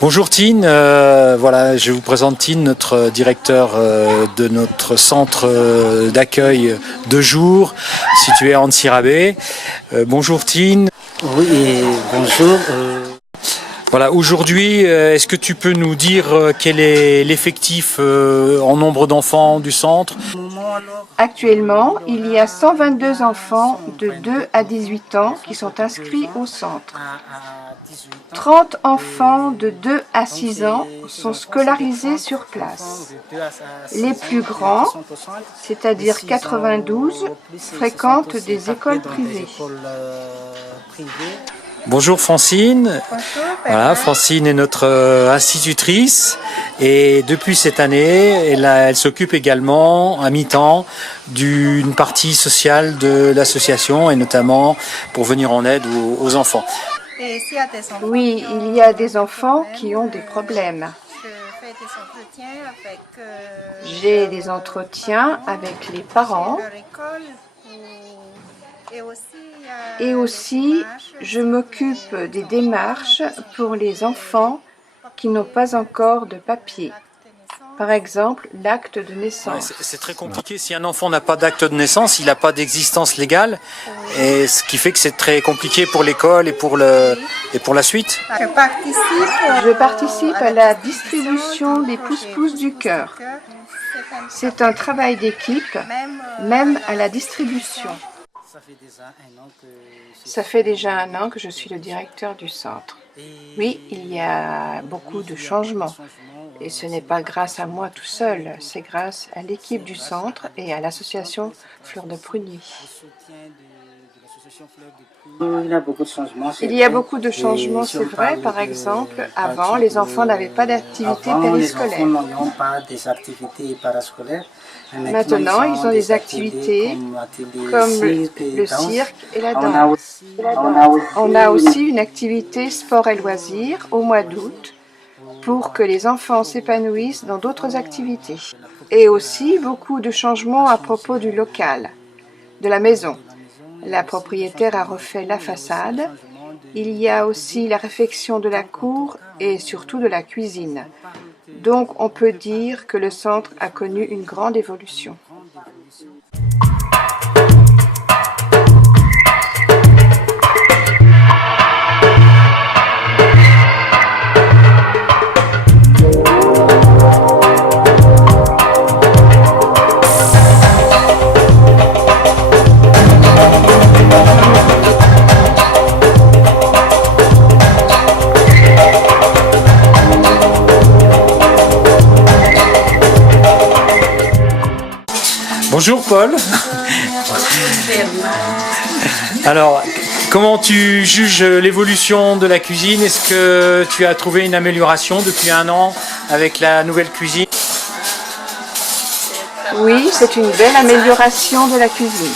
Bonjour Tine, voilà, je vous présente Tine, notre directeur de notre centre d'accueil de jour situé à Antsirabe. Bonjour Tine. Oui, bonjour. Voilà, aujourd'hui, est-ce que tu peux nous dire quel est l'effectif en nombre d'enfants du centre? Actuellement, il y a 122 enfants de 2 à 18 ans qui sont inscrits au centre. 30 enfants de 2 à 6 ans sont scolarisés sur place. Les plus grands, c'est-à-dire 92, fréquentent des écoles privées. Bonjour Francine. Voilà, Francine est notre institutrice et depuis cette année, elle s'occupe également à mi-temps d'une partie sociale de l'association et notamment pour venir en aide aux enfants. Oui, il y a des enfants qui ont des problèmes. J'ai des entretiens avec les parents et aussi je m'occupe des démarches pour les enfants qui n'ont pas encore de papier. Par exemple, l'acte de naissance. Ouais, c'est très compliqué. Si un enfant n'a pas d'acte de naissance, il n'a pas d'existence légale. Et ce qui fait que c'est très compliqué pour l'école et pour la suite. Je participe à la distribution des pousse-pousse du cœur. C'est un travail d'équipe, même à la distribution. Ça fait déjà un an que je suis le directeur du centre. Oui, il y a beaucoup de changements. Et ce n'est pas grâce à moi tout seul, c'est grâce à l'équipe du centre et à l'association Fleur de Prunier. Il y a beaucoup de changements. Il y a beaucoup de changements, c'est vrai. Par exemple, avant, les enfants n'avaient pas d'activité périscolaire. Maintenant, ils ont des activités comme le cirque et la danse. On a aussi une activité sport et loisirs au mois d'août pour que les enfants s'épanouissent dans d'autres activités. Et aussi beaucoup de changements à propos du local, de la maison. La propriétaire a refait la façade. Il y a aussi la réfection de la cour et surtout de la cuisine. Donc on peut dire que le centre a connu une grande évolution. Bonjour Paul. Alors, comment tu juges l'évolution de la cuisine? Est-ce que tu as trouvé une amélioration depuis un an avec la nouvelle cuisine? Oui, c'est une belle amélioration de la cuisine.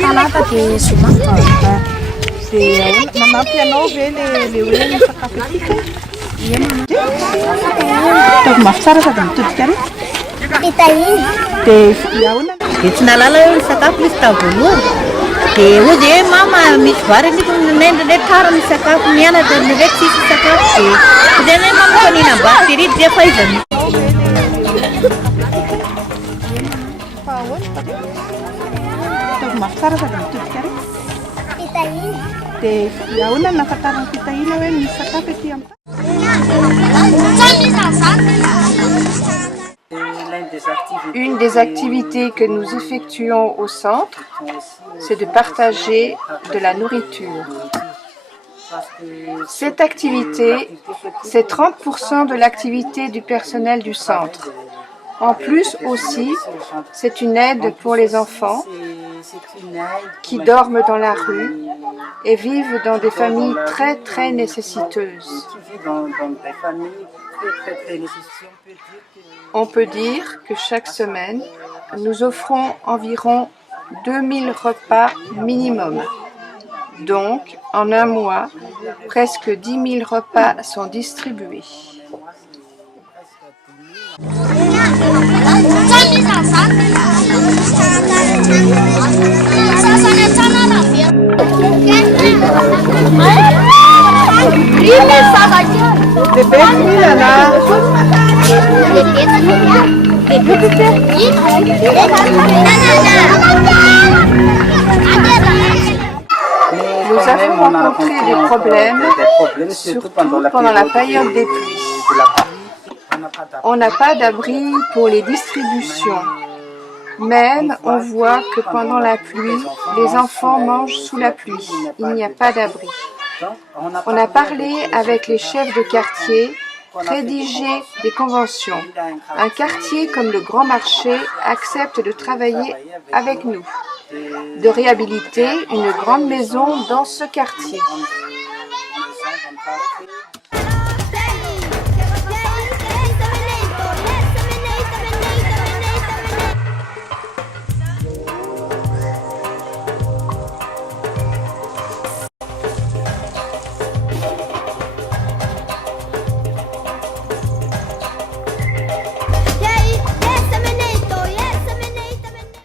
Talata dia zoma dia manampy ianao ve le hoe ny sakafo etika? Ia mama. Ataovy mafy tsara sady mitodika ary. Fitahiny. Dia ahoana? Dia tsy nalala hoe sakafo misy tamin'ny voalohany. Dia hoy hoe mama misy vary niko nendrindray tara ny sakafo mianatra nendray tsisy sakafo dia dia mama fa ninam-bary teridy dia fa iza misy. Ataovy mafy tsara sady mitodika ary. Fitahiny. Dia ahoana ny nahafantarana fitahiana hoe misy sakafo ety amin'ny Une des activités que nous effectuons au centre, c'est de partager de la nourriture. Cette activité, c'est 30% de l'activité du personnel du centre. En plus aussi, c'est une aide pour les enfants qui dorment dans la rue et vivent dans des familles très nécessiteuses. On peut dire que chaque semaine, nous offrons environ 2000 repas minimum. Donc, en un mois, presque 10 000 repas sont distribués. Nous avons rencontré des problèmes, surtout pendant la période des pluies. On n'a pas d'abri pour les distributions. Même, on voit que pendant la pluie, les enfants mangent sous la pluie. Il n'y a pas d'abri. On a parlé avec les chefs de quartier, rédigé des conventions. Un quartier comme le Grand Marché accepte de travailler avec nous, de réhabiliter une grande maison dans ce quartier.